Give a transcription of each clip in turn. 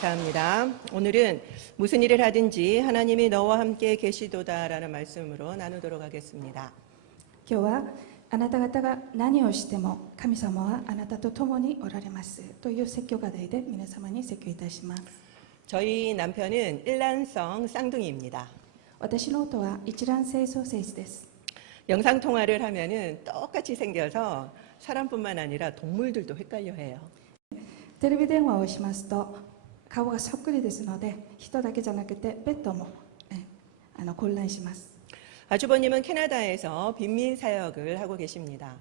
감사합니다. 오늘은 무슨 일을 하든지 하나님이 너와 함께 계시도다라는 말씀으로 나누도록 하겠습니다. 今日はあなた方が何をしても神様はあなたと共におられますという説教課題で皆様に説教いたします。 저희 남편은 일란성 쌍둥이입니다. 私の夫は一卵性双生児です。 영상 통화를 하면은 똑같이 생겨서 사람뿐만 아니라 동물들도 헷갈려해요. テレビ電話をしますと顔がそっくりですので人だけじゃなくてペットも混乱します。 아주버님은 캐나다에서 빈민 사역을 하고 계십니다.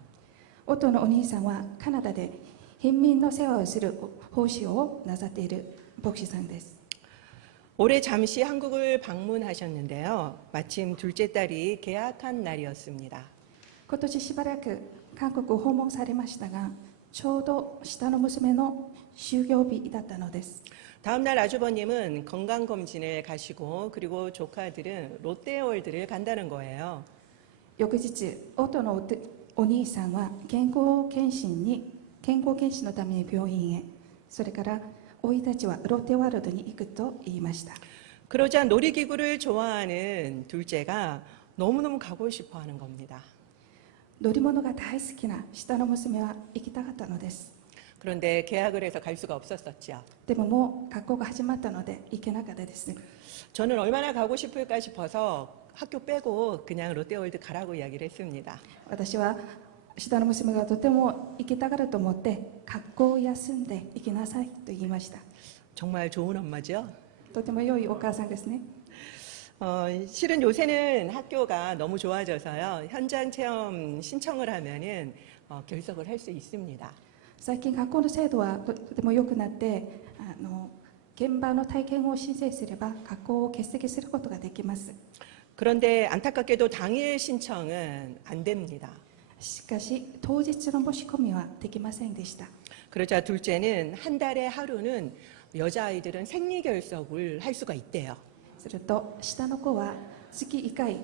夫のお兄さんはカナダで貧民の世話をする奉仕をなさっている牧師さんです。 올해 잠시 한국을 방문하셨는데요. 마침 둘째 딸이 개학한 날이었습니다. 今年しばらく韓国を訪問されましたがちょうど下の娘の就業日だったのです。 다음 날 아주버님은 건강검진을 가시고 그리고 조카들은 롯데월드를 간다는 거예요. 翌日夫のお兄さんは健康検診のために病院へ、それから甥いたちはロッテワールドに行くと言いました。 그러자 놀이기구를 좋아하는 둘째가 너무너무 가고 싶어 하는 겁니다. 乗り物が大好きな下の娘は行きたかったのです。 그런데 계약을 해서 갈 수가 없었었죠. でももう学校が始まったので行けなかったです。 저는 얼마나 가고 싶을까 싶어서 학교 빼고 그냥 롯데월드 가라고 이야기를 했습니다. 私は下の娘がとても行きたがると思って学校を休んで行きなさいと言いました。 정말 좋은 엄마죠. とても良いお母さんですね。 실은 요새는 학교가 너무 좋아져서요. 현장 체험 신청을 하면은 결석을 할 수 있습니다. 最近学校の制度はとても良くなって現場の体験を申請すれば学校を欠席することができます。 그런데 안타깝게도 당일 신청은 안 됩니다. しかし当日の申し込みはできませんでした。 그러자 둘째는 한 달에 하루는 여자아이들은 생리결석을 할 수가 있대요. すると下の子は月1回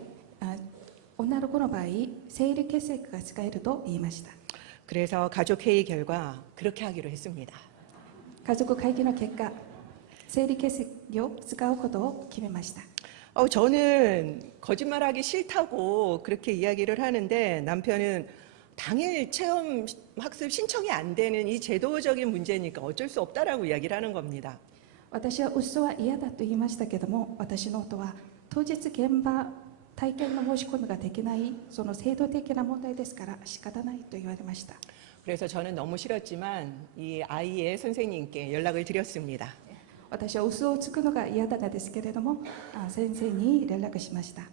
女の子の場合生理結石が使えると言いました。 그래서 가족 회의 결과 그렇게 하기로 했습니다. 家族会議の結果生理結石を使うことを決めました。 저는 거짓말하기 싫다고 그렇게 이야기를 하는데 남편은 당일 체험 학습 신청이 안 되는 이 제도적인 문제니까 어쩔 수 없다라고 이야기를 하는 겁니다. 私は嘘は嫌だと言いましたけども私の夫は当日現場体験の申し込みができないその制度的な問題ですから仕方ないと言われました。 그래서 저는 너무 싫었지만 이 아이의 선생님께 연락을 드렸습니다. 私は嘘をつくのが嫌だったですけれども先生に連絡しました。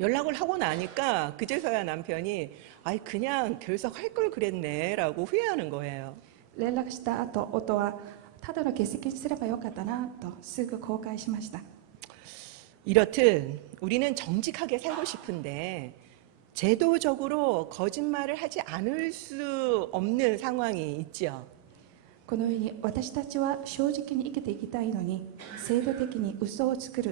연락을 하고 나니까 그제서야 남편이 아이 그냥 결석할 걸 그랬네라고 후회하는 거예요. 連絡した後夫はただの欠席すればよかったなとすぐ後悔しました。 이렇듯 우리는 정직하게 살고 싶은데 제도적으로 거짓말을 하지 않을 수 없는 상황이 있죠. このように私たちは正直に生きていきたいのに制度的に嘘を作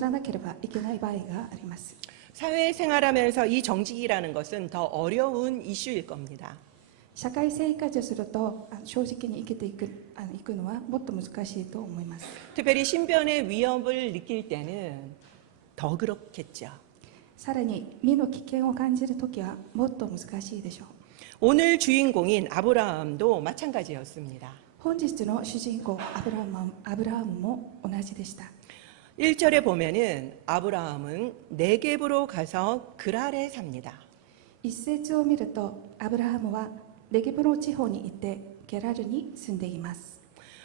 らなければいけない場合があります。 사회생활하면서 이 정직이라는 것은 더 어려운 이슈일 겁니다. 社会生活をすると正直に生きていくのはもっと難しいと思います。 특별히 신변의 위협을 느낄 때는 더 그렇겠죠. さらに身の危険を感じるときはもっと難しいでしょう。 오늘 주인공인 아브라함도 마찬가지였습니다. 本日の主人公アブラハムも同じでした。 1절에 보면은 아브라함은 네겝으로 가서 그랄에 삽니다. 一節を見るとアブラハムはネゲブの地方に行ってゲラルに住んでいます。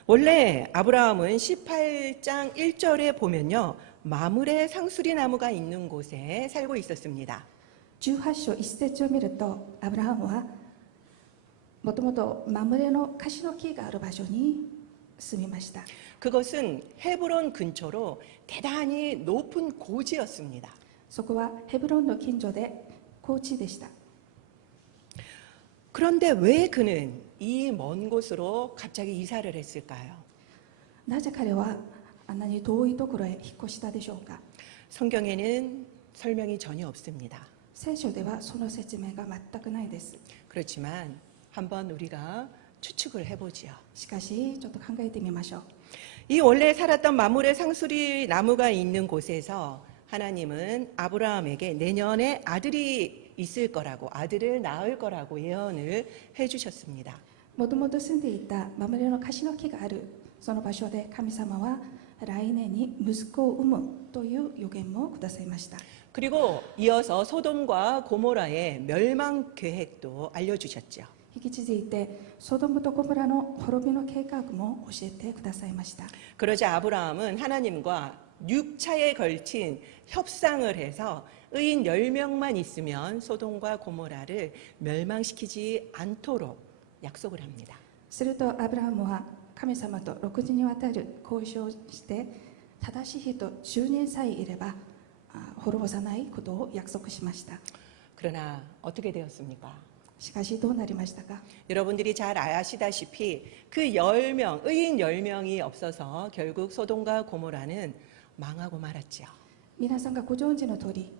원래 아브라함은 18장 1절에 보면요. 마므레 상수리 나무가 있는 곳에 살고 있었습니다. 18章1節を見るとアブラハムはもともとマムレの樫の木がある場所に住みました。 그것은 헤브론 근처로 대단히 높은 고지였습니다. そこはヘブロンの近所で高地でした。 그런데 왜 그는 이 먼 곳으로 갑자기 이사를 했을까요? なぜ彼はあんなに遠いところへ引っ越したでしょうか。 성경에는 설명이 전혀 없습니다. 聖書ではその説明が全くないです。 그렇지만 한번 우리가 추측을 해보지요. しかしちょっと考えてみましょう。 이 원래 살았던 마물의 상수리 나무가 있는 곳에서 하나님은 아브라함에게 내년에 아들이 있을 거라고, 아들을 낳을 거라고 예언을 해주셨습니다. もともと住んでいたマムレの樫の木があるその場所で神様は来年に息子を産むという予言もくださいました。 그리고 이어서 소돔과 고모라의 멸망 계획도 알려주셨죠. 引き続いてソドムとゴモラの滅びの計画も教えてくださいました。 그러자 아브라함은 하나님과 6차에 걸친 협상을 해서 의인 10명만 있으면 소돔과 고모라를 멸망시키지 않도록 약속을 합니다. するとアブラハムは神様と6時にわたる交渉をして正しい人10人さえいれば滅ぼさないことを約束しました。 그러나 어떻게 되었습니까? しかしどうなりましたか。 여러분들이 잘 아시다시피 그 10명, 의인 10명이 없어서 결국 소돔과 고모라는 망하고 말았죠. 皆さんがご存知の通り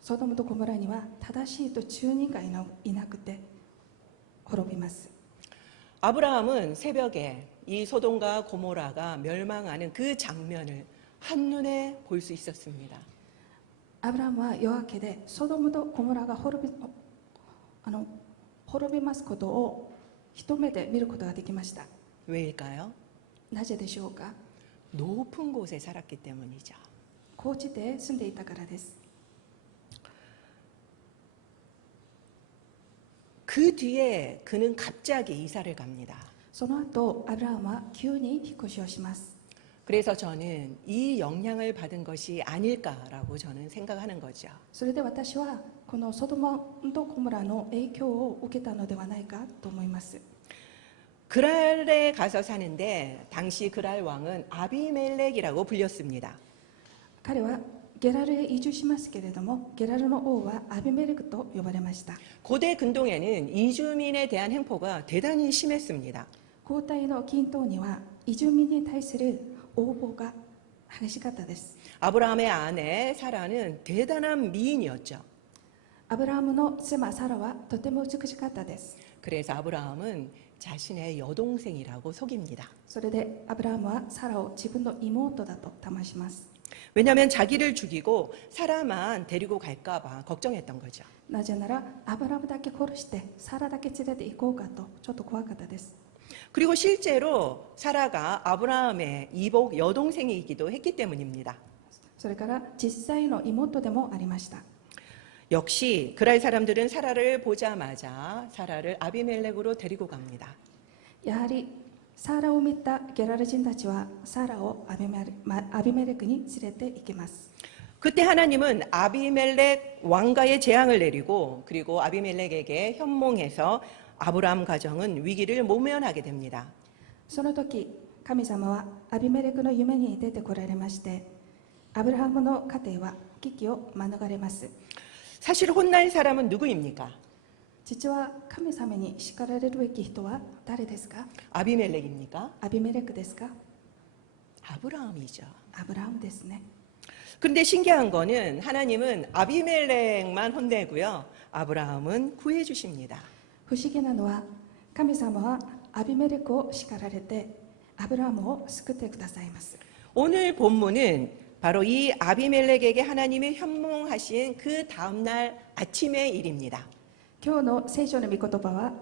ソドムとゴモラには正しい人10人がいなくて滅びます。 아브라함은 새벽에 이 소돔과 고모라가 멸망하는 그 장면을 한눈에 볼 수 있었습니다. アブラハムは夜明けでソドムとゴモラが滅びますことを一目で見ることができました。 왜일까요? なぜでしょうか。 높은 곳에 살았기 때문이죠. 高地で住んでいたからです。 그 뒤에 그는 갑자기 이사를 갑니다. その後アブラハムは急に引っ越しをします。 그래서 저는 이 영향을 받은 것이 아닐까라고 저는 생각하는 거죠. それで私はこのソドムとゴモラの影響を受けたのではないかと思います。 그랄에 가서 사는데 당시 그랄 왕은 아비멜렉이라고 불렸습니다. 彼はゲラルへ移住しますけれどもゲラルの王はアビメレクと呼ばれました。 고대 근동에는 이주민에 대한 행포가 대단히 심했습니다. 皇太の近東には移住民に対する応募が激しかったです。 아브라함의 아내 사라는 대단한 미인이었죠. アブラハムの妻サラはとても美しかったです。 그래서 아브라함은 자신의 여동생이라고 속입니다. それでアブラハムはサラを自分の妹だと騙します。 왜냐하면 자기를 죽이고 사라만 데리고 갈까봐 걱정했던 거죠. なぜならアブラハムだけ殺してサラだけ連れて行こうかとちょっと怖かったです。 그리고 실제로 사라가 아브라함의 이복 여동생이기도 했기 때문입니다. それから実際の妹でもありました。 역시 그랄 사람들은 사라를 보자마자 사라를 아비멜렉으로 데리고 갑니다. やはりサラを見たゲラル人たちはサラをアビメレクに連れて行きます。 그때 하나님은 아비멜렉 왕가의 재앙을 내리고 그리고 아비멜렉에게 현몽해서 아브라함 가정은 위기를 모면하게 됩니다. その時神様はアビメレクの夢に出てこられましてアブラハムの家庭は危機を免れます。 사실 혼날 사람은 누구입니까? 実は神様に叱られるべき人は誰ですか。 아비멜렉입니까? アビメレクですか。 아브라함이죠. アブラハムですね。 그런데 신기한 거는 하나님은 아비멜렉만 혼내고요. 아브라함은 구해 주십니다. 不思議なのは神様はアビメレクを叱られてアブラハムを救ってくださいます。 오늘 본문은 바로 이 아비멜렉에게 하나님이 현몽하신 그 다음날 아침의 일입니다. 今日の聖書の御言葉は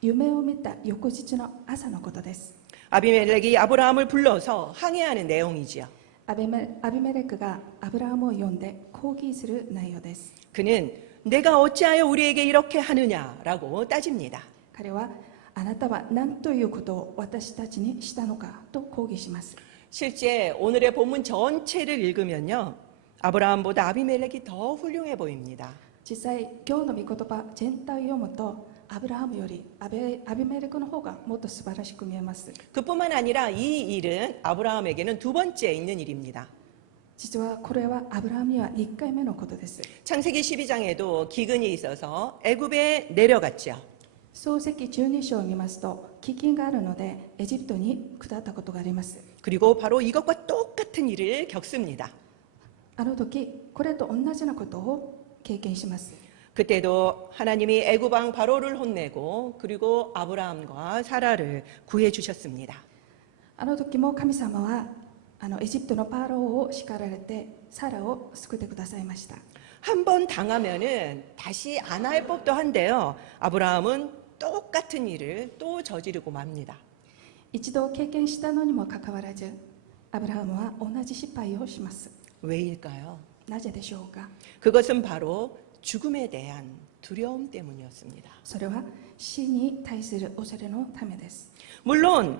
夢を見た翌日の朝のことです。 아비멜렉이 아브라함을 불러서 항해하는 내용이지요. アビメレクがアブラハムを呼んで抗議する内容です。 그는 내가 어찌하여 우리에게 이렇게 하느냐라고 따집니다. 彼はあなたは何ということを私たちにしたのかと抗議します。 실제 오늘의 본문 전체를 읽으면요. 아브라함보다 아비멜렉이 더 훌륭해 보입니다. 実際今日の御言葉全体を読むとアブラハムよりアビメレクの方がもっと素晴らしく見えます。 그뿐만 아니라 이 일은 아브라함에게는 두 번째 있는 일입니다. 実はこれはアブラハムには1回目のことです。 창세기 12장에도 기근이 있어서 애굽에 내려갔죠. 創世記12章を見ますと飢饉があるのでエジプトに下ったことがあります。 그리고 바로 이것과 똑같은 일을 겪습니다. あの時これと同じようなことを経験します。 그때도 하나님이 애굽 왕 바로를 혼내고 그리고 아브라함과 사라를 구해 주셨습니다. あの時も神様はエジプトのパローを叱られてサラを救ってくださいました。 한 번 당하면은 다시 안 할 법도 한데요. 아브라함은 똑같은 일을 또 저지르고 맙니다. 一度経験したのにもかかわらずアブラハムは同じ失敗をします。 왜일까요? なぜでしょうか。 그것은 바로 죽음에 대한 두려움 때문이었습니다. それは死に対する恐れのためです。 물론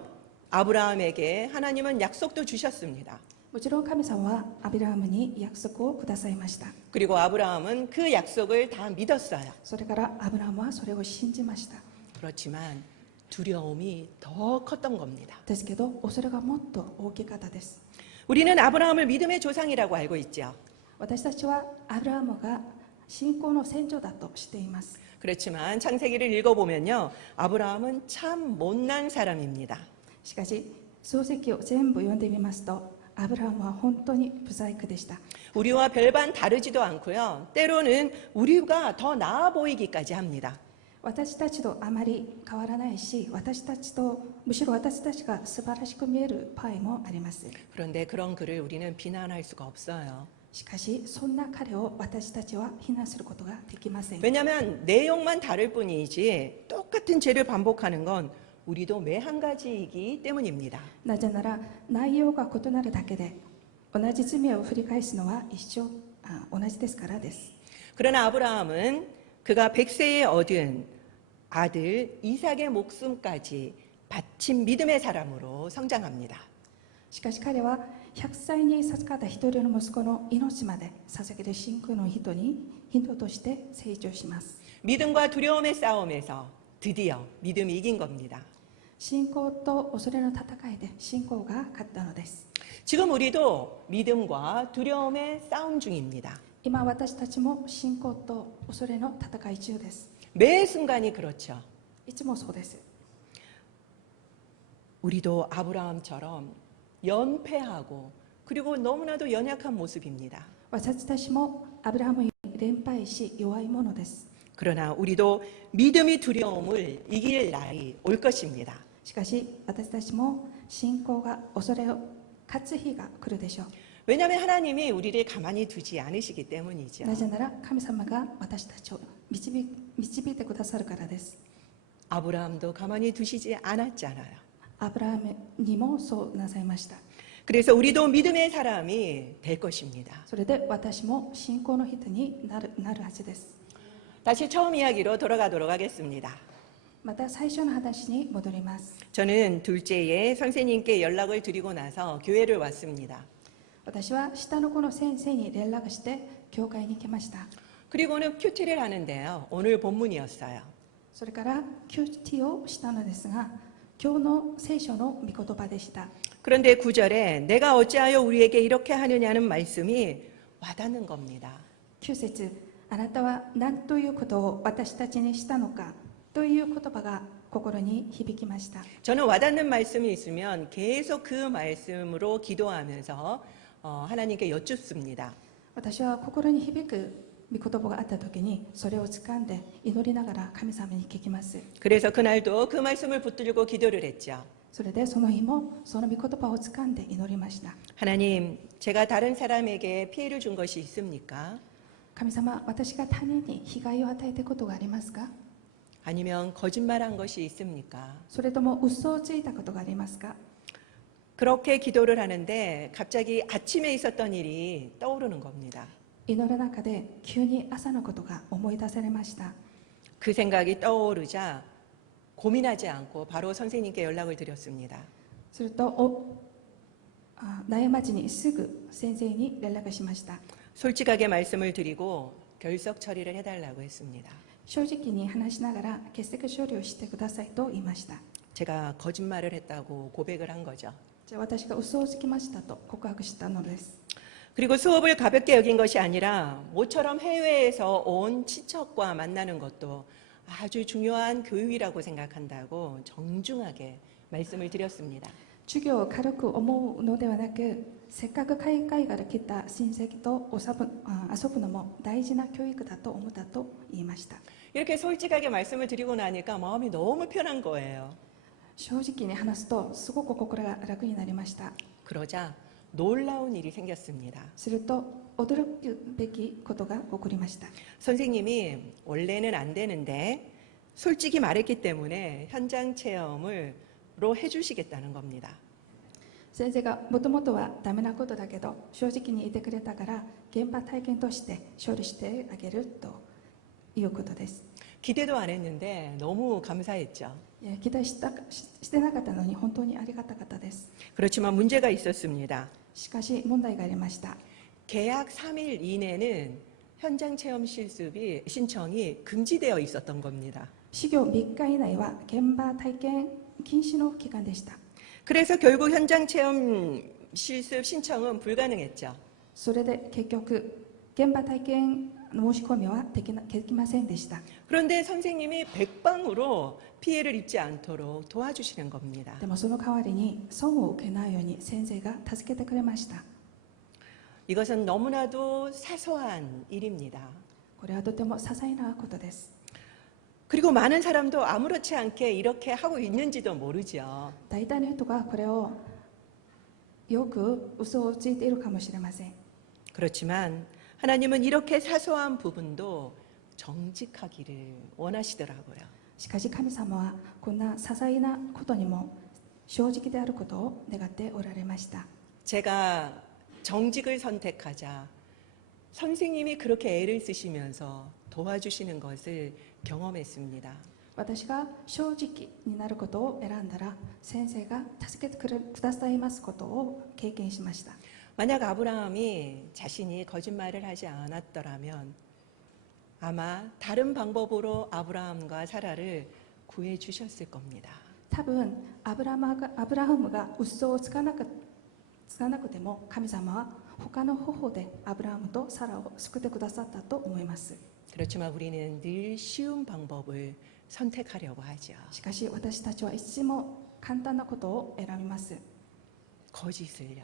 아브라함에게 하나님은 약속도 주셨습니다. もちろん神様はアブラハムに約束をくださいました。 그리고 아브라함은 그 약속을 다 믿었어요. それからアブラハムはそれを信じました。 그렇지만 두려움이 더 컸던 겁니다. ですけど恐れがもっと大きかったです。 우리는 아브라함을 믿음의 조상이라고 알고 있죠. 私たちはアブラハムが信仰の先祖だとしています。 그렇지만 창세기를 읽어보면요. 아브라함은 참 못난 사람입니다. しかし創世記を全部読んでみますとアブラハムは本当に不細工でした。 우리와 별반 다르지도 않고요. 때로는 우리가 더 나아 보이기까지 합니다. 私たちとあまり変わらないしむしろ私たちが素晴らしく見える場合もあります。 그런데 그런 그를 우리는 비난할 수가 없어요. しかしそんな彼を私たちは非難することができません。 왜냐하면 내용만 다를 뿐이지 똑같은 죄를 반복하는 건 우리도 매 한 가지이기 때문입니다. なぜなら内容が異なるだけで同じ罪を繰り返すのは同じですからです。 그러나 아브라함은 그가 100세에 얻은 아들 이삭의 목숨까지 바친 믿음의 사람으로 성장합니다. しかし彼は100歳に授かった一人の息子の命まで捧げる信仰の人として成長します。 믿음과 두려움의 싸움에서 드디어 믿음이 이긴 겁니다. 信仰と恐れの戦いで信仰が勝ったのです。 지금 우리도 믿음과 두려움의 싸움 중입니다. 今私たちも信仰と恐れの戦い中です。 매 순간이 그렇죠. いつもそうです。 우리도 아브라함처럼 연패하고 그리고 너무나도 연약한 모습입니다. 私たちもアブラハムに連敗し弱いものです。 그러나 우리도 믿음이 두려움을 이길 날이 올 것입니다. しかし私たちも信仰が恐れを勝つ日が来るでしょう。 왜냐하면 하나님이 우리를 가만히 두지 않으시기 때문이죠. なぜなら神様が私たちを導いてくださるからです。 아브라함도 가만히 두시지 않았잖아요. アブラハムにもそうなさいました。 그래서 우리도 믿음의 사람이 될 것입니다. それで私も信仰の人になるはずです。 다시 처음 이야기로 돌아가도록 하겠습니다. また最初の話に戻ります。 저는 둘째에 선생님께 연락을 드리고 나서 교회를 왔습니다. 私は下の子の先生に連絡して教会に行きました。 그리고는 큐티를 하는데요. 오늘 본문이었어요. それからキューティをしたのですが今日の聖書の御言葉でした。 그런데 9절에 내가 어찌하여 우리에게 이렇게 하느냐는 말씀이 와닿는 겁니다. 9節あなたは何ということを私たちにしたのかという言葉が心に響きました。 저는 와닿는 말씀이 있으면 계속 그 말씀으로 기도하면서 하나님께 여쭙습니다. 私は心に響く御言葉があった時にそれを掴んで祈りながら神様に聞きます。 그래서 그날도 그 말씀을 붙들고 기도를 했죠. それでその日もその御言葉を掴んで祈りました。 하나님, 제가 다른 사람에게 피해를 준 것이 있습니까? 神様、私が他人に被害を与えたことがありますか？ 아니면 거짓말한 것이 있습니까? それとも嘘をついたことがありますか？ 그렇게 기도를 하는데 갑자기 아침에 있었던 일이 떠오르는 겁니다. 祈る中で急に朝のことが思い出されました。 그 생각이 떠오르자 고민하지 않고 바로 선생님께 연락을 드렸습니다. すると悩まずにすぐ先生に連絡しました。 솔직하게 말씀을 드리고 결석 처리를 해달라고 했습니다. 正直に話しながら欠席処理をしてくださいと言いました。 제가 거짓말을 했다고 고백을 한 거죠. じゃあ私が嘘をつきましたと告白したのです。 그리고 수업을 가볍게 여긴 것이 아니라 모처럼 해외에서 온 친척과 만나는 것도 아주 중요한 교육이라고 생각한다고 정중하게 말씀을 드렸습니다. 授業を軽く思うのではなく、せっかく海外から来た親戚と遊ぶのも大事な教育だと思ったと言いました。 이렇게 솔직하게 말씀을 드리고 나니까 마음이 너무 편한 거예요. 正直に話すとすごく心が楽になりました。 그러자 놀라운 일이 생겼습니다. すると驚くべきことが起こりました。 선생님이 원래는 안 되는데 솔직히 말했기 때문에 현장 체험으로 해주시겠다는 겁니다. 先生がもともとはダメなことだけど正直にいてくれたから現場体験として処理してあげるということです。 기대도 안 했는데 너무 감사했죠. 期待してなかったのに本当にありがたかったです。 그렇지만 문제가 있었습니다. しかし問題がありました。 계약 3일 이내는 현장 체험 실습이 신청이 금지되어 있었던 겁니다. 始業3日以内は現場体験禁止の期間でした。 그래서 결국 현장 체험 실습 신청은 불가능했죠. それで結局現場体験申し込みはできませんでした。 그런데 선생님이 백방으로 피해를 입지 않도록 도와주시는 겁니다. でもその代わりに損を受けないように先生が助けてくれました。 이것은 너무나도 사소한 일입니다. これはとても些細なことです。 그리고 많은 사람도 아무렇지 않게 이렇게 하고 있는지도 모르죠. 大体の人がこれをよく嘘をついているかもしれません。 그렇지만 하나님은 이렇게 사소한 부분도 정직하기를 원하시더라고요. しかし神様はこんな些細なことにも正直であることを願っておられました。 제가 정직을 선택하자 선생님이 그렇게 애를 쓰시면서 도와주시는 것을 경험했습니다. 私が正直になることを選んだら先生が助けてくださいますことを経験しました。 만약 아브라함이 자신이 거짓말을 하지 않았더라면 아마 다른 방법으로 아브라함과 사라를 구해 주셨을 겁니다. 多分アブラハムが嘘をつかなくても神様は他の方法でアブラハムとサラを救ってくださったと思います。 그렇지만 우리는 늘 쉬운 방법을 선택하려고 하죠. しかし私たちはいつも簡単なことを選びます。 거짓을요.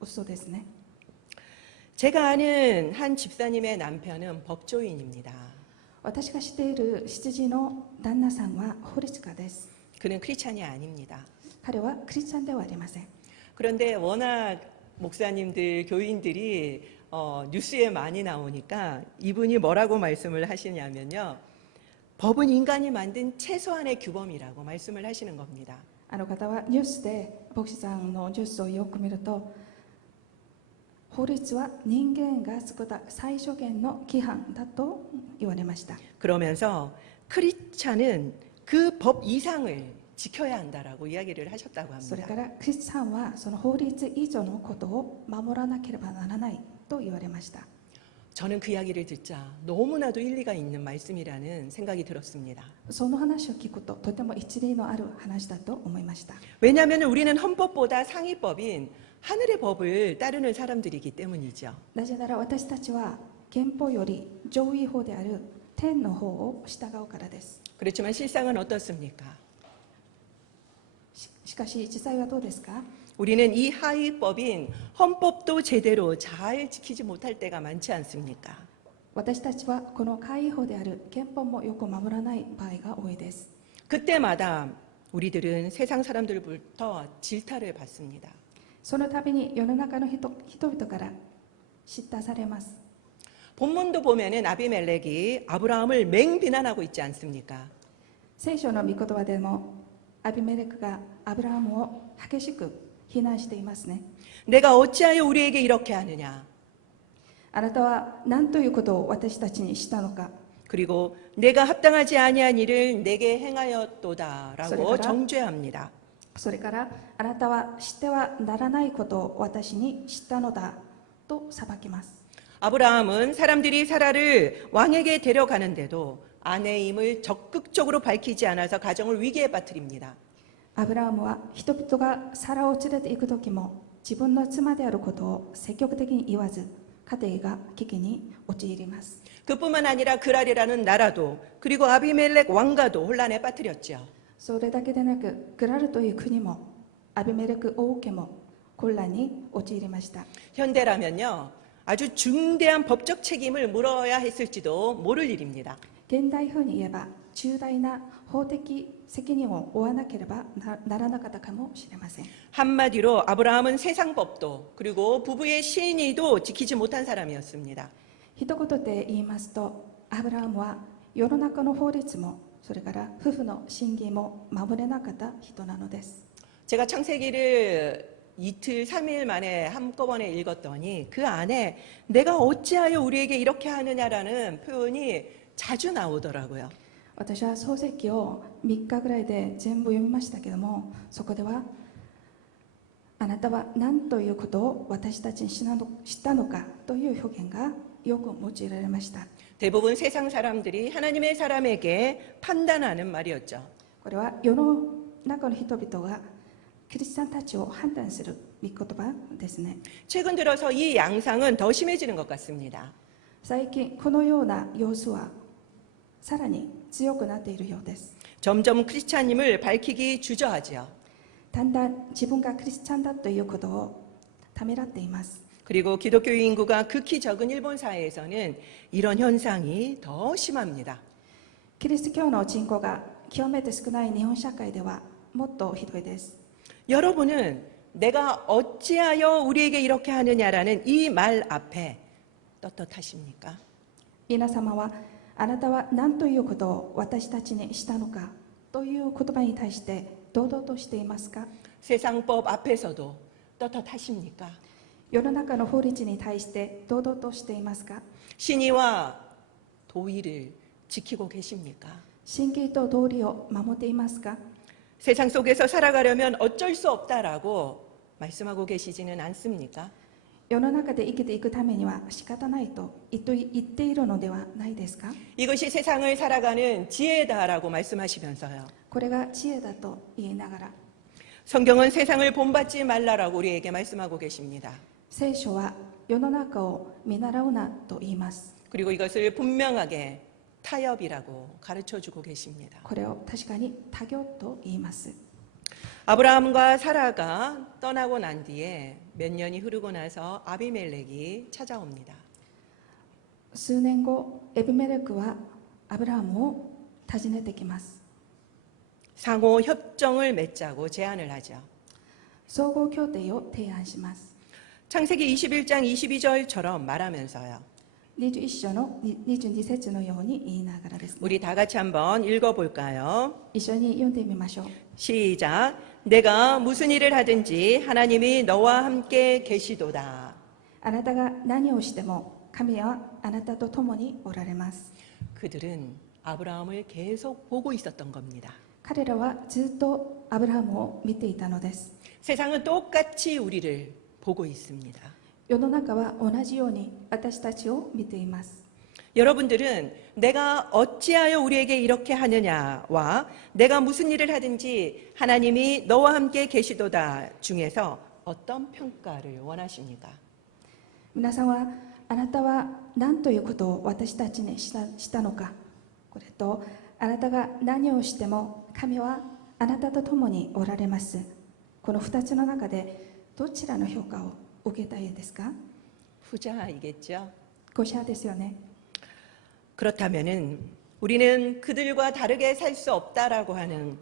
嘘ですね。 제가 아는 한 집사님의 남편은 법조인입니다. 私が知っている羊の旦那さんは法律家です。 그는 크리스찬이 아닙니다. 彼はクリスチャンではありません。 그런데 워낙 목사님들, 교인들이 뉴스에 많이 나오니까 이분이 뭐라고 말씀을 하시냐면요. 법은 인간이 만든 최소한의 규범이라고 말씀을 하시는 겁니다. あの方はニュースで牧師さんのニュースをよく見ると法律は人間が作った最小限の規範だと言われました。 그러면서 크리스찬은 그 법 이상을 지켜야 한다라고 이야기를 하셨다고 それ 합니다. からクリスチャンはその法律以上のことを守らなければならないと言われました。 저는 그 이야기를 듣자 너무나도 일리가 있는 말씀이라는 생각이 들었습니다. その話を聞くととても一理のある話だと思いました。 왜냐하면 우리는 헌법보다 상위법인 하늘의 법을 따르는 사람들이기 때문이죠. なぜなら私たちは憲法より上位法である天の法を従うからです。 그렇지만 실상은 어떻습니까? しかし実際はどうですか？ 우리는 이 하위법인 헌법도 제대로 잘 지키지 못할 때가 많지 않습니까? 私たちはこの会法である憲法もよく守らない場合が多いです。 그때마다 우리들은 세상 사람들부터 질타를 받습니다. その度に世の中の人々から叱咤されます。 본문도 보면은 아비멜렉이 아브라함을 맹비난하고 있지 않습니까? 聖書の御言葉でもアビメレクがアブラハムを激しく非難していますね。 내가 어찌하여 우리에게 이렇게 하느냐? あなたは何ということを私たちにしたのか。 그리고 내가 합당하지 아니한 일을 내게 행하였도다라고 소리가라? 정죄합니다. それからあなたはしてはならないことを私にしたのだと裁きます。 아브라함은 사람들이 사라를 왕에게 데려가는데도 아내임을 적극적으로 밝히지 않아서 가정을 위기에 빠뜨립니다. アブラハムは人々がサラを連れて行く時も自分の妻であることを積極的に言わず家庭が危機に陥ります。 그뿐만 아니라 그랄이라는 나라도 그리고 아비멜렉 왕가도 혼란에 빠뜨렸죠. それだけでなくグラルという国もアビメレク王家も混乱に陥りました。 현대라면요, 아주 중대한 법적 책임을 물어야 했을지도 모를 일입니다. 現代風に言えば重大な法的責任を負わなければならなかったかもしれません。 한마디로 아브라함은 세상 법도 그리고 부부의 신의도 지키지 못한 사람이었습니다. 一言で言いますと、アブラハムは世の中の法律もそれから夫婦の信義も守れなかった人なのです。 제가 창세기를 이틀, 3일 만에 한꺼번에 읽었더니 그 안에 내가 어찌하여 우리에게 이렇게 하느냐라는 표현이 자주 나오더라고요. 私は創世記を3日ぐらいで全部読みましたけども、そこではあなたは何ということを私たちにしたのかという表現がよく用いられました。 대부분 세상 사람들이 하나님의 사람에게 판단하는 말이었죠. これは世の中の人々がキリスチャンたちを判断する御言葉ですね。 최근 들어서 이 양상은 더 심해지는 것 같습니다. 最近このような様子はさらに強くなっているようです。 점점 크리스찬임을 밝히기 주저하지요. だんだん自分がクリスチャンだということをためらっています。 그리고 기독교 인구가 극히 적은 일본 사회에서는 이런 현상이 더 심합니다. キリスト教の人口が極めて少ない日本社会ではもっとひどいです。 여러분은 내가 어찌하여 우리에게 이렇게 하느냐라는 이 말 앞에 떳떳하십니까? 皆様はあなたは何ということを私たちにしたのかという言葉に対して堂々としていますか？ 세상법 앞에서도 떳떳하십니까? 世の中の法律に対して堂々としていますか？ 신의와 도의를 지키고 계십니까? 真義と道理を守っていますか？ 세상 속에서 살아가려면 어쩔 수 없다라고 말씀하고 계시지는 않습니까? 世の中で生きていくためには仕方ないと言っているのではないですか？ 이것이 세상을 살아가는 지혜다라고 말씀하시면서요. これが知恵だと言いながら 성경은 세상을 본받지 말라라고 우리에게 말씀하고 계십니다. 聖書は世の中を見習うなと言います。 그리고 이것을 분명하게 타협이라고 가르쳐주고 계십니다. これを確かに他行と言います。 아브라함과 사라가 떠나고 난 뒤에 몇 년이 흐르고 나서 아비멜렉이 찾아옵니다. 数年後エビメレクはアブラハムを訪ねてきます。 상호 협정을 맺자고 제안을 하죠. 総合協定を提案します。 창세기 21장 22절처럼 말하면서요. 21章の22節のように言いながらですね。 우리 다 같이 한번 읽어볼까요? 一緒に読んでみましょう。 시작. 내가 무슨 일을 하든지 하나님이 너와 함께 계시도다. あなたが何をしても神はあなたと共におられます。 그들은 아브라함을 계속 보고 있었던 겁니다. 彼らはずっとアブラハムを見ていたのです。 세상은 똑같이 우리를 보고 있습니다. 世の中は同じように私たちを見ています。 여러분들은 내가 어찌하여 우리에게 이렇게 하느냐와 내가 무슨 일을 하든지 하나님이 너와 함께 계시도다 중에서 어떤 평가를 원하십니까? 皆さんはあなたは何ということを私たちにしたのか、これとあなたが何をしても神はあなたと共におられます。この2つの中でどちらの評価を受けたいですか？ 후자이겠죠. 後者ですよね。 그렇다면은 우리는 그들과 다르게 살 수 없다라고 하는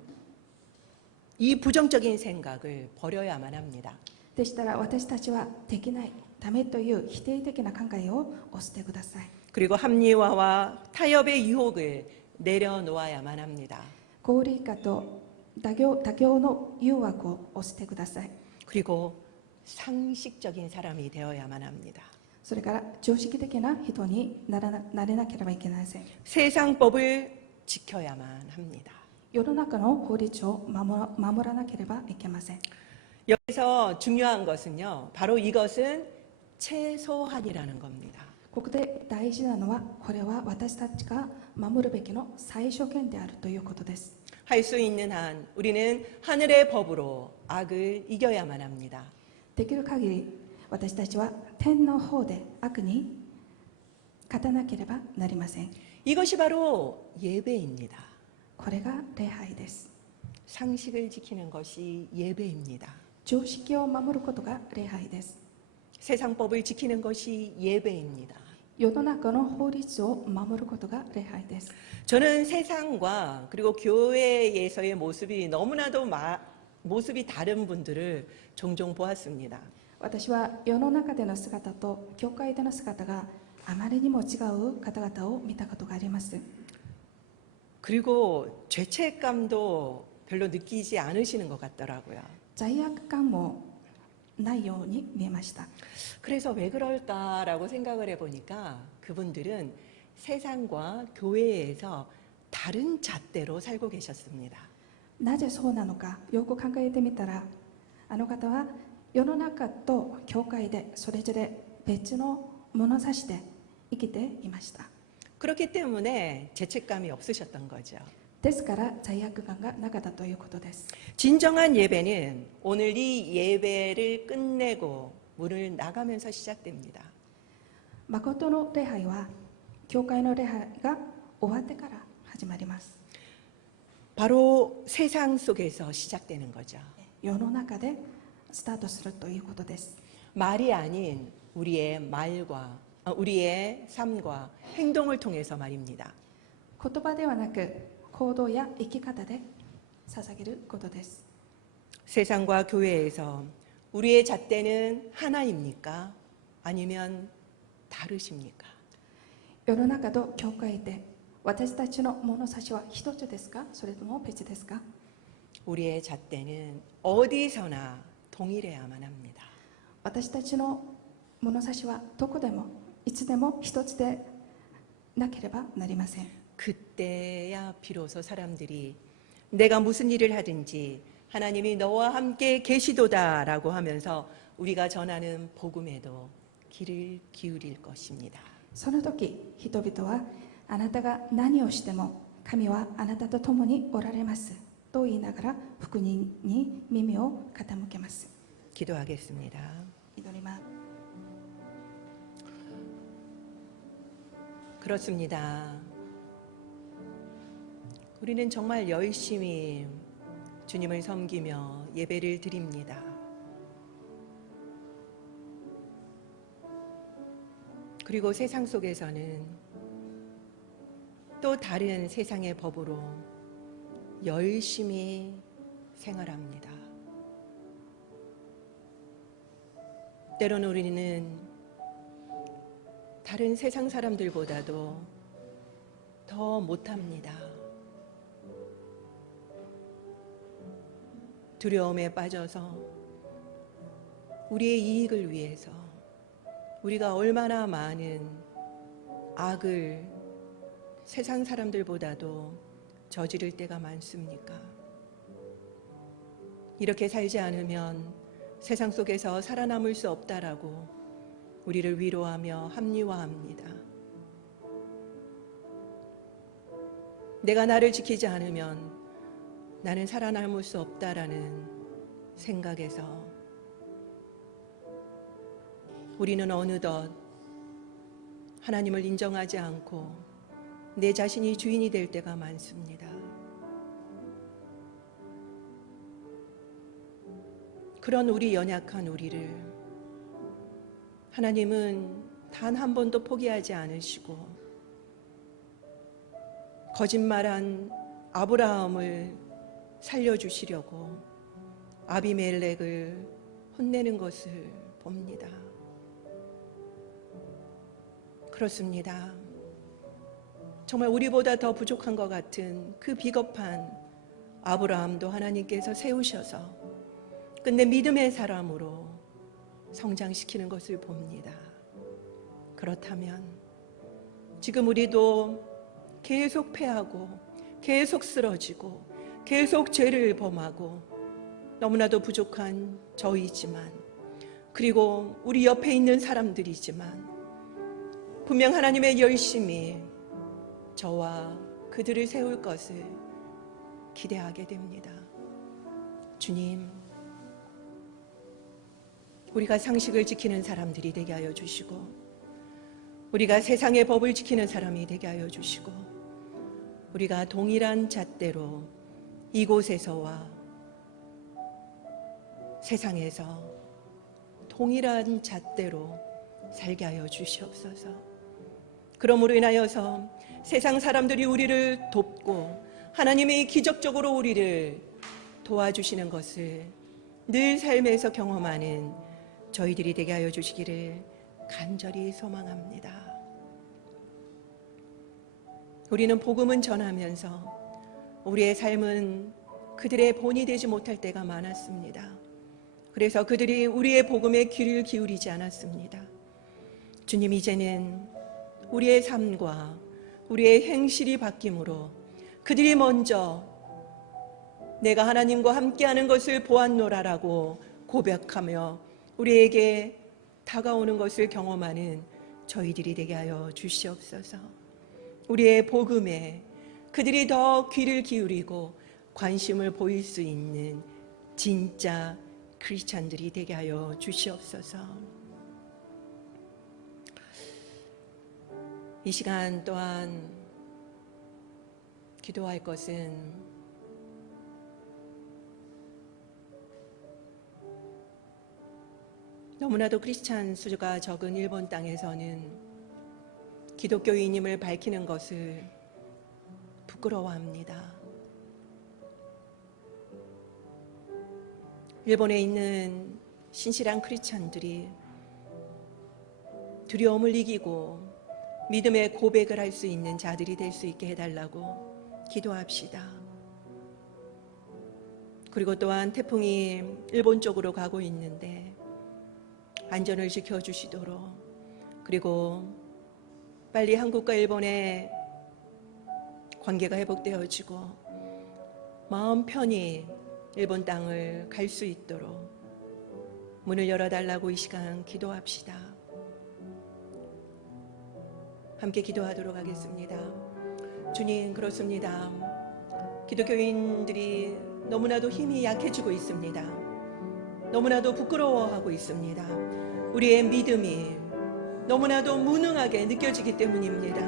이 부정적인 생각을 버려야만 합니다. でしたら私たちはできない、ダメという否定的な考えをお捨てください。 그리고 합리화와 타협의 유혹을 내려놓아야만 합니다. 合理化と妥協の誘惑をお捨てください。 그리고 상식적인 사람이 되어야만 합니다. それから常識的な人になれなければいけません。 세상법을 지켜야만 합니다. 世の中の法律を守らなければいけません。 여기서 중요한 것은요, 바로 이것은 최소한이라는 겁니다. ここで大事なのは、これは私たちが守るべきの最小限であるということです。 할 수 있는 한 우리는 하늘의 법으로 악을 이겨야만 합니다. できる限り私たちは天の方で悪に勝たなければなりません。 이것이 바로 예배입니다. これが礼拝です。 상식을 지키는 것이 예배입니다. 常識を守ることが礼拝です。 세상 법을 지키는 것이 예배입니다. 世の中の法律を守ることが礼拝です。 저는 세상과 그리고 교회에서의 모습이 너무나도 모습이 다른 분들을 종종 보았습니다. 私は世の中での姿と教会での姿があまりにも違う方々を見たことがあります。 그리고 죄책감도 별로 느끼지 않으시는 것 같더라고요. 罪悪感もないように見えました。 그래서 왜 그럴까라고 생각을 해보니까 그분들은 세상과 교회에서 다른 잣대로 살고 계셨습니다. なぜそうなのかよく考えてみたら、あの方は世の中と教会でそれぞれ別の物差しで生きていました。 그렇기 때문에 죄책감이 없으셨던 거죠. ですから罪悪感がなかったということです。 진정한 예배는 오늘 이 예배를 끝내고 문을 나가면서 시작됩니다. 誠の礼拝は教会の礼拝が終わってから始まります。 바로 세상 속에서 시작되는 거죠. 世の中でスタートするということです。 말이 아닌 우리의 우리의 삶과 행동을 통해서 말입니다. 言葉ではなく行動や生き方で捧げることです。 세상과 교회에서 우리의 잣대는 하나입니까? 아니면 다르십니까? 世の中と教会で私たちの物差しは一つですか、それとも別ですか？ 우리의 잣대는 어디서나 동일해야만 합니다. 私たちの物差しはどこでもいつでも一つでなければなりません。 그때야 비로소 사람들이 내가 무슨 일을 하든지 하나님이 너와 함께 계시도다라고 하면서 우리가 전하는 복음에도 귀를 기울일 것입니다. その時人々はあなたが何をしても神はあなたと共におられますと言いながら福音に耳を傾けます。 기도하겠습니다. 祈ります。 그렇습니다. 우리는 정말 열심히 주님을 섬기며 예배를 드립니다. 그리고 세상 속에서는 또 다른 세상의 법으로 열심히 생활합니다. 때로는 우리는 다른 세상 사람들보다도 더 못합니다. 두려움에 빠져서 우리의 이익을 위해서 우리가 얼마나 많은 악을 세상 사람들보다도 저지를 때가 많습니까? 이렇게 살지 않으면 세상 속에서 살아남을 수 없다라고 우리를 위로하며 합리화합니다. 내가 나를 지키지 않으면 나는 살아남을 수 없다라는 생각에서 우리는 어느덧 하나님을 인정하지 않고 내 자신이 주인이 될 때가 많습니다. 그런 우리 연약한 우리를 하나님은 단 한 번도 포기하지 않으시고 거짓말한 아브라함을 살려주시려고 아비멜렉을 혼내는 것을 봅니다. 그렇습니다. 정말 우리보다 더 부족한 것 같은 그 비겁한 아브라함도 하나님께서 세우셔서 끝내 믿음의 사람으로 성장시키는 것을 봅니다. 그렇다면 지금 우리도 계속 패하고 계속 쓰러지고 계속 죄를 범하고 너무나도 부족한 저이지만 그리고 우리 옆에 있는 사람들이지만 분명 하나님의 열심히 저와 그들을 세울 것을 기대하게 됩니다. 주님, 우리가 상식을 지키는 사람들이 되게 하여 주시고 우리가 세상의 법을 지키는 사람이 되게 하여 주시고 우리가 동일한 잣대로 이곳에서와 세상에서 동일한 잣대로 살게 하여 주시옵소서. 그러므로 인하여서 세상 사람들이 우리를 돕고 하나님이 기적적으로 우리를 도와주시는 것을 늘 삶에서 경험하는 저희들이 되게 하여 주시기를 간절히 소망합니다. 우리는 복음은 전하면서 우리의 삶은 그들의 본이 되지 못할 때가 많았습니다. 그래서 그들이 우리의 복음에 귀를 기울이지 않았습니다. 주님, 이제는 우리의 삶과 우리의 행실이 바뀜으로 그들이 먼저 내가 하나님과 함께하는 것을 보았노라라고 고백하며 우리에게 다가오는 것을 경험하는 저희들이 되게 하여 주시옵소서. 우리의 복음에 그들이 더 귀를 기울이고 관심을 보일 수 있는 진짜 크리스찬들이 되게 하여 주시옵소서. 이 시간 또한 기도할 것은 너무나도 크리스찬 수가 적은 일본 땅에서는 기독교인임을 밝히는 것을 부끄러워합니다. 일본에 있는 신실한 크리스찬들이 두려움을 이기고 믿음의 고백을 할 수 있는 자들이 될 수 있게 해달라고 기도합시다. 그리고 또한 태풍이 일본 쪽으로 가고 있는데 안전을 지켜주시도록, 그리고 빨리 한국과 일본의 관계가 회복되어지고 마음 편히 일본 땅을 갈 수 있도록 문을 열어달라고 이 시간 기도합시다. 함께 기도하도록 하겠습니다. 주님, 그렇습니다. 기독교인들이 너무나도 힘이 약해지고 있습니다. 너무나도 부끄러워하고 있습니다. 우리의 믿음이 너무나도 무능하게 느껴지기 때문입니다.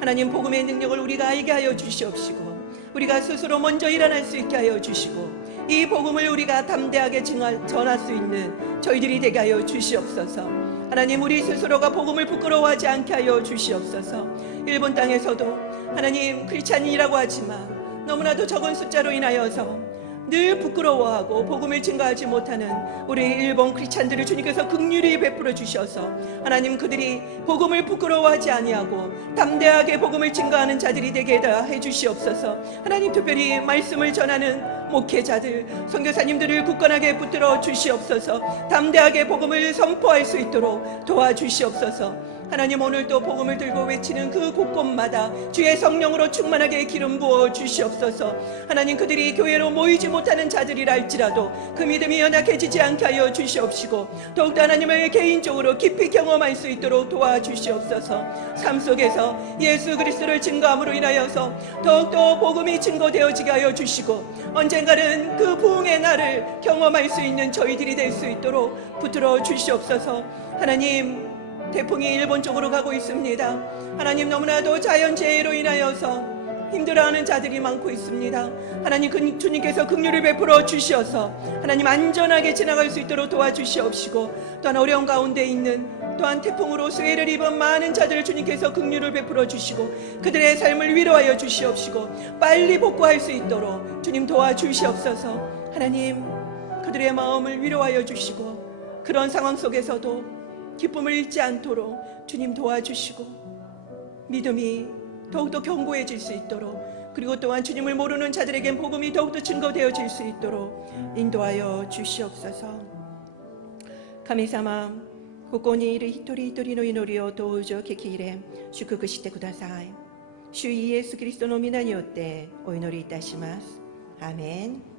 하나님, 복음의 능력을 우리가 알게 하여 주시옵시고 우리가 스스로 먼저 일어날 수 있게 하여 주시고 이 복음을 우리가 담대하게 전할 수 있는 저희들이 되게 하여 주시옵소서. 하나님, 우리 스스로가 복음을 부끄러워하지 않게 하여 주시옵소서. 일본 땅에서도 하나님, 크리스찬이라고 하지만 너무나도 적은 숫자로 인하여서 늘 부끄러워하고 복음을 증거하지 못하는 우리 일본 크리스찬들을 주님께서 긍휼히 베풀어 주셔서 하나님, 그들이 복음을 부끄러워하지 아니하고 담대하게 복음을 증거하는 자들이 되게 해 주시옵소서. 하나님, 특별히 말씀을 전하는 목회자들, 선교사님들을 굳건하게 붙들어 주시옵소서. 담대하게 복음을 선포할 수 있도록 도와주시옵소서. 하나님, 오늘도 복음을 들고 외치는 그 곳곳마다 주의 성령으로 충만하게 기름 부어 주시옵소서. 하나님, 그들이 교회로 모이지 못하는 자들이라 할지라도 그 믿음이 연약해지지 않게 하여 주시옵시고 더욱더 하나님을 개인적으로 깊이 경험할 수 있도록 도와주시옵소서. 삶 속에서 예수 그리스도를 증거함으로 인하여서 더욱더 복음이 증거되어지게 하여 주시고 언젠가는 그 부흥의 날을 경험할 수 있는 저희들이 될 수 있도록 붙들어 주시옵소서. 하나님, 태풍이 일본 쪽으로 가고 있습니다. 하나님, 너무나도 자연재해로 인하여서 힘들어하는 자들이 많고 있습니다. 하나님, 주님께서 긍휼을 베풀어 주시어서 하나님 안전하게 지나갈 수 있도록 도와주시옵시고 또한 어려운 가운데 있는 또한 태풍으로 수해를 입은 많은 자들을 주님께서 긍휼을 베풀어 주시고 그들의 삶을 위로하여 주시옵시고 빨리 복구할 수 있도록 주님 도와주시옵소서. 하나님, 그들의 마음을 위로하여 주시고 그런 상황 속에서도 기쁨을 잃지 않도록 주님 도와주시고 믿음이 더욱더 견고해질 수 있도록, 그리고 또한 주님을 모르는 자들에겐 복음이 더욱더 증거되어질 수 있도록 인도하여 주시옵소서.神様、ここにいる一人一人の祈りをどうぞ聞き入れ祝福してください。主イエスキリストの皆によってお祈りいたします。アーメン。